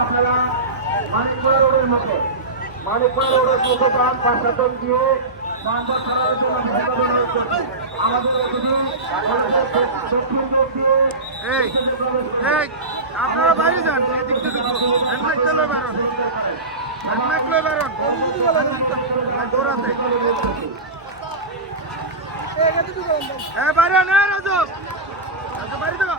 আপনারা মানিকপুরা রোডের মতো মানিকপুরা রোডের মতো গান প্রশাসন দিয়ে যানজট ছাড়ানোর জন্য অনুরোধ করছি। আমাদের আপনারা বাইরে যান, এদিক থেকে হেলমেট চলে বেরোন, হেলমেট লয়ে বেরোন দৌড়াতে। বাইরে না রাজু, বাইরে থাকো।